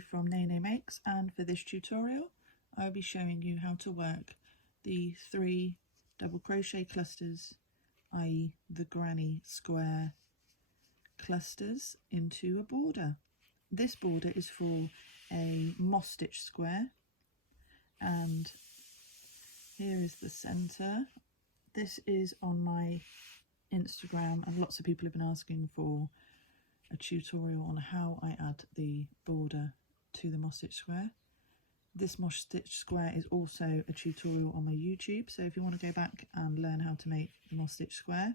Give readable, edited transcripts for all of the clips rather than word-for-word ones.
from Nene Makes, and for this tutorial I'll be showing you how to work the 3 double crochet clusters, i.e. the granny square clusters, into a border. This border is for a moss stitch square, and here is the centre. This is on my Instagram, and lots of people have been asking for a tutorial on how I add the border to the moss stitch square. This moss stitch square is also a tutorial on my YouTube, so if you want to go back and learn how to make the moss stitch square,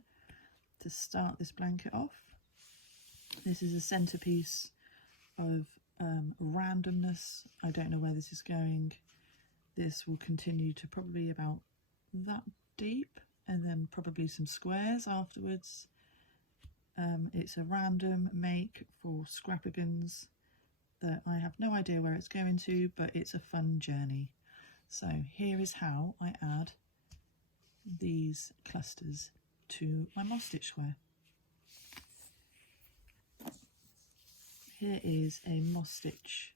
to start this blanket off, this is a centerpiece of randomness. I don't know where this is going. This will continue to probably about that deep, and then probably some squares afterwards. It's a random make for scrapagons that I have no idea where it's going to, but it's a fun journey. So here is how I add these clusters to my moss stitch square. Here is a moss stitch,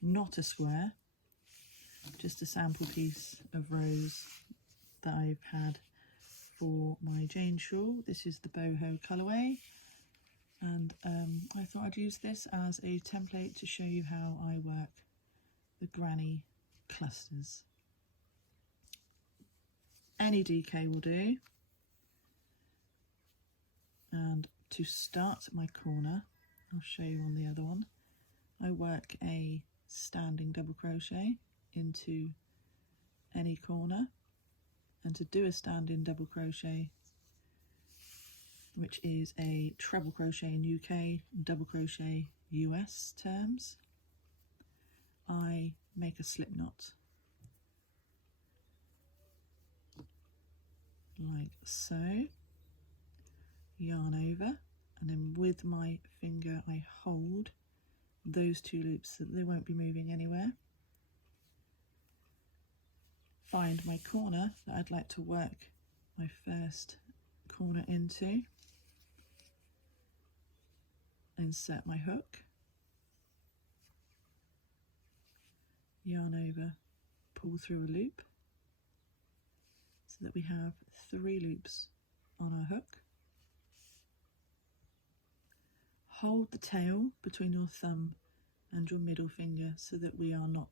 not a square, just a sample piece of rows that I've had for my Jane shawl. This is the boho colourway, and I thought I'd use this as a template to show you how I work the granny clusters. Any DK will do. And to start my corner, I'll show you on the other one, I work a standing double crochet into any corner. And to do a stand-in double crochet, which is a treble crochet in UK, double crochet US terms, I make a slip knot like so, yarn over, and then with my finger I hold those 2 loops so that they won't be moving anywhere. Find my corner that I'd like to work my first corner into, insert my hook, yarn over, pull through a loop so that we have 3 loops on our hook. Hold the tail between your thumb and your middle finger so that we are not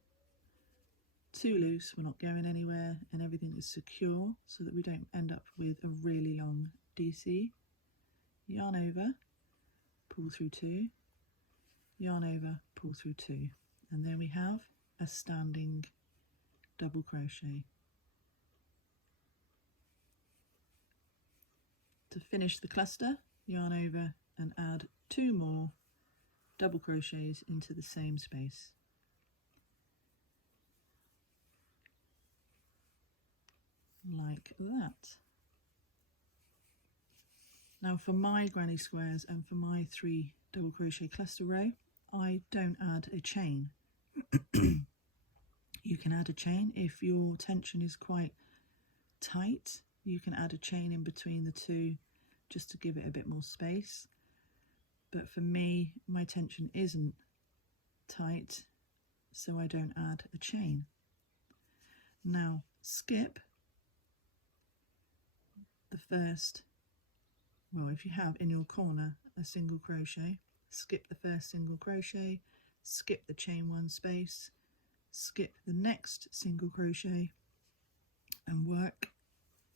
too loose, we're not going anywhere, and everything is secure so that we don't end up with a really long DC. Yarn over, pull through 2, yarn over, pull through 2, and then we have a standing double crochet. To finish the cluster, yarn over and add 2 more double crochets into the same space. Like that. Now for my granny squares and for my 3 double crochet cluster row, I don't add a chain. You can add a chain if your tension is quite tight. You can add a chain in between the 2 just to give it a bit more space. But for me, my tension isn't tight, so I don't add a chain. Now skip the first, well, if you have in your corner a single crochet, skip the first single crochet, skip the chain 1 space, skip the next single crochet, and work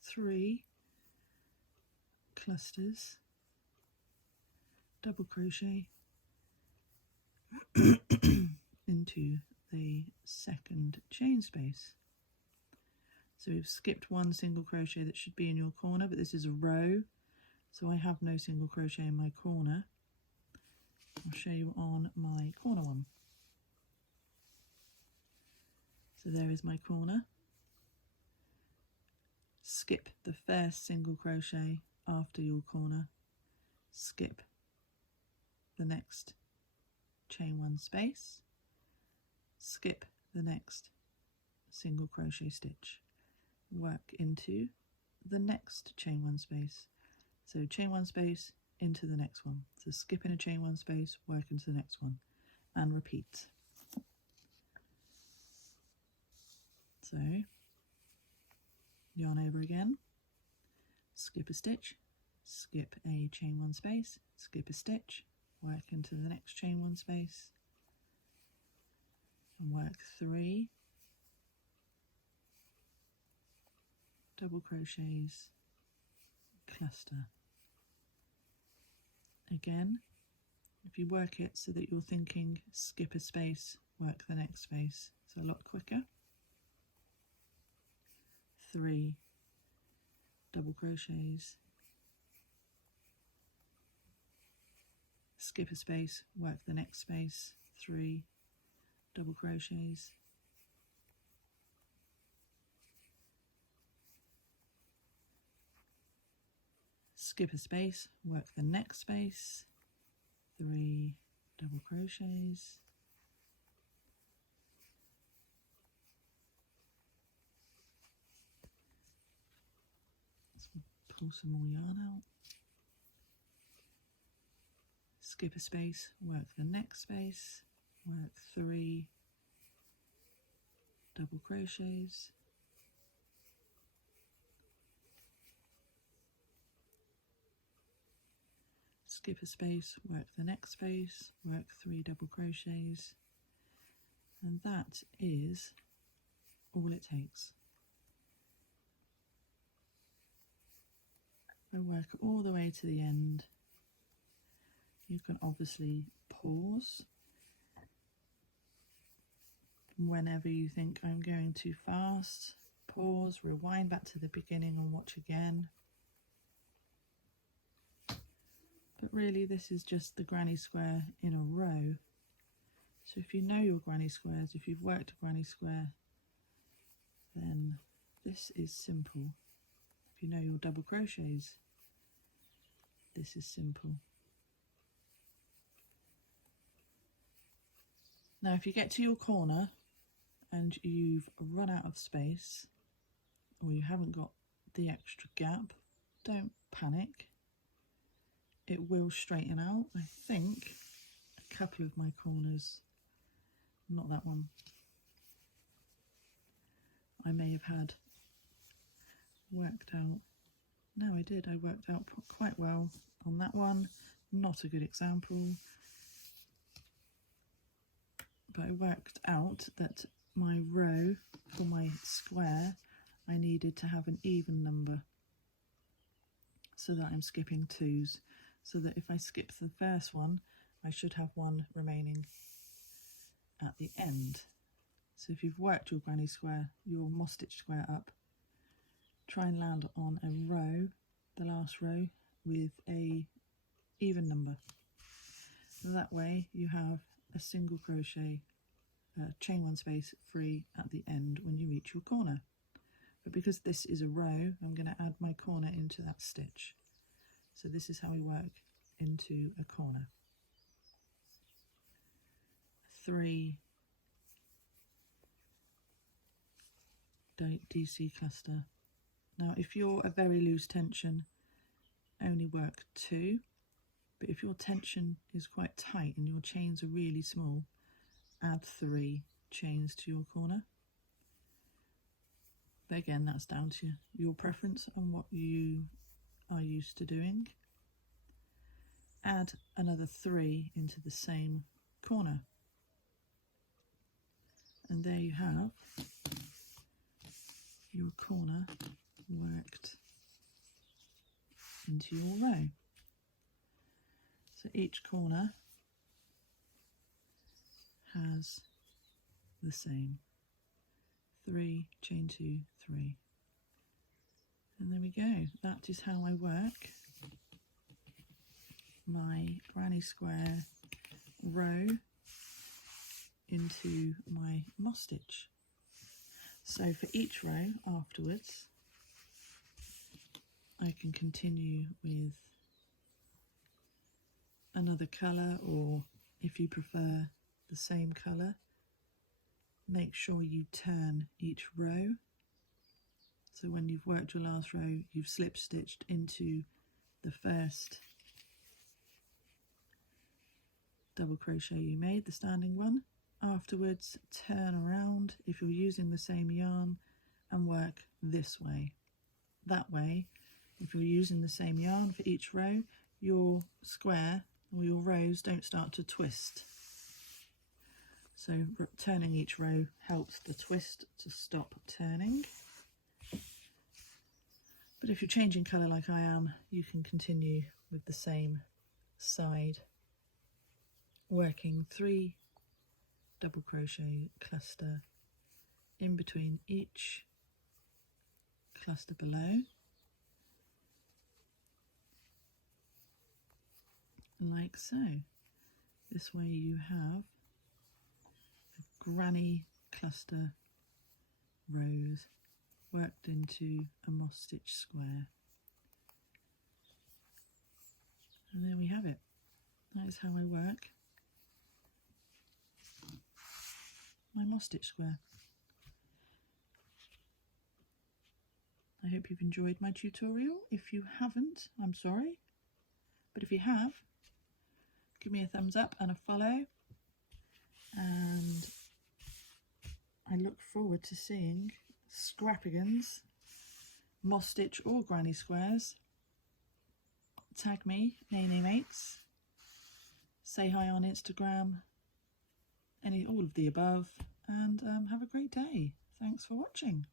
3 clusters double crochet into the second chain space. So we've skipped 1 single crochet that should be in your corner, but this is a row, so I have no single crochet in my corner. I'll show you on my corner one. So there is my corner. Skip the first single crochet after your corner, skip the next chain 1 space, skip the next single crochet stitch, work into the next chain 1 space. So chain 1 space into the next one. So skip in a chain 1 space, work into the next one, and repeat. So yarn over again, skip a stitch, skip a chain 1 space, skip a stitch, work into the next chain 1 space and work 3 double crochets, cluster. Again, if you work it so that you're thinking skip a space, work the next space, it's a lot quicker. 3 double crochets, skip a space, work the next space, 3 double crochets, skip a space, work the next space, 3 double crochets, let's pull some more yarn out, skip a space, work the next space, work 3 double crochets, skip a space, work the next space, work 3 double crochets, and that is all it takes. I work all the way to the end. You can obviously pause whenever you think I'm going too fast. Pause, rewind back to the beginning and watch again. But really this is just the granny square in a row. So if you know your granny squares, if you've worked a granny square, then this is simple. If you know your double crochets, this is simple. Now if you get to your corner and you've run out of space, or you haven't got the extra gap, don't panic. It will straighten out. I think a couple of my corners, not that one, I may have had worked out. No, I did. I worked out quite well on that one. Not a good example. But I worked out that my row for my square, I needed to have an even number so that I'm skipping 2s. So that if I skip the first one, I should have 1 remaining at the end. So if you've worked your granny square, your moss stitch square up, try and land on a row, the last row, with a even number. So that way you have a single crochet, chain 1 space free at the end when you reach your corner. But because this is a row, I'm going to add my corner into that stitch. So this is how we work into a corner. 3 DC cluster. Now if you're a very loose tension, only work 2, but if your tension is quite tight and your chains are really small, add 3 chains to your corner. But again, that's down to your preference and what you are used to doing. Add another 3 into the same corner. And there you have your corner worked into your row. So each corner has the same 3, chain 2, 3. And there we go. That is how I work my granny square row into my moss stitch. So for each row afterwards, I can continue with another colour, or if you prefer the same colour, make sure you turn each row. So when you've worked your last row, you've slip stitched into the first double crochet you made, the standing one, afterwards, turn around if you're using the same yarn and work this way. That way, if you're using the same yarn for each row, your square or your rows don't start to twist. So turning each row helps the twist to stop turning. But if you're changing colour like I am, you can continue with the same side, working 3 double crochet cluster in between each cluster below, like so. This way you have a granny cluster rows worked into a moss stitch square. And there we have it. That is how I work my moss stitch square. I hope you've enjoyed my tutorial. If you haven't, I'm sorry, but if you have, give me a thumbs up and a follow, and I look forward to seeing scrappigans, moss stitch or granny squares. Tag me, Nene Mates, say hi on Instagram, all of the above, and have a great day. Thanks for watching.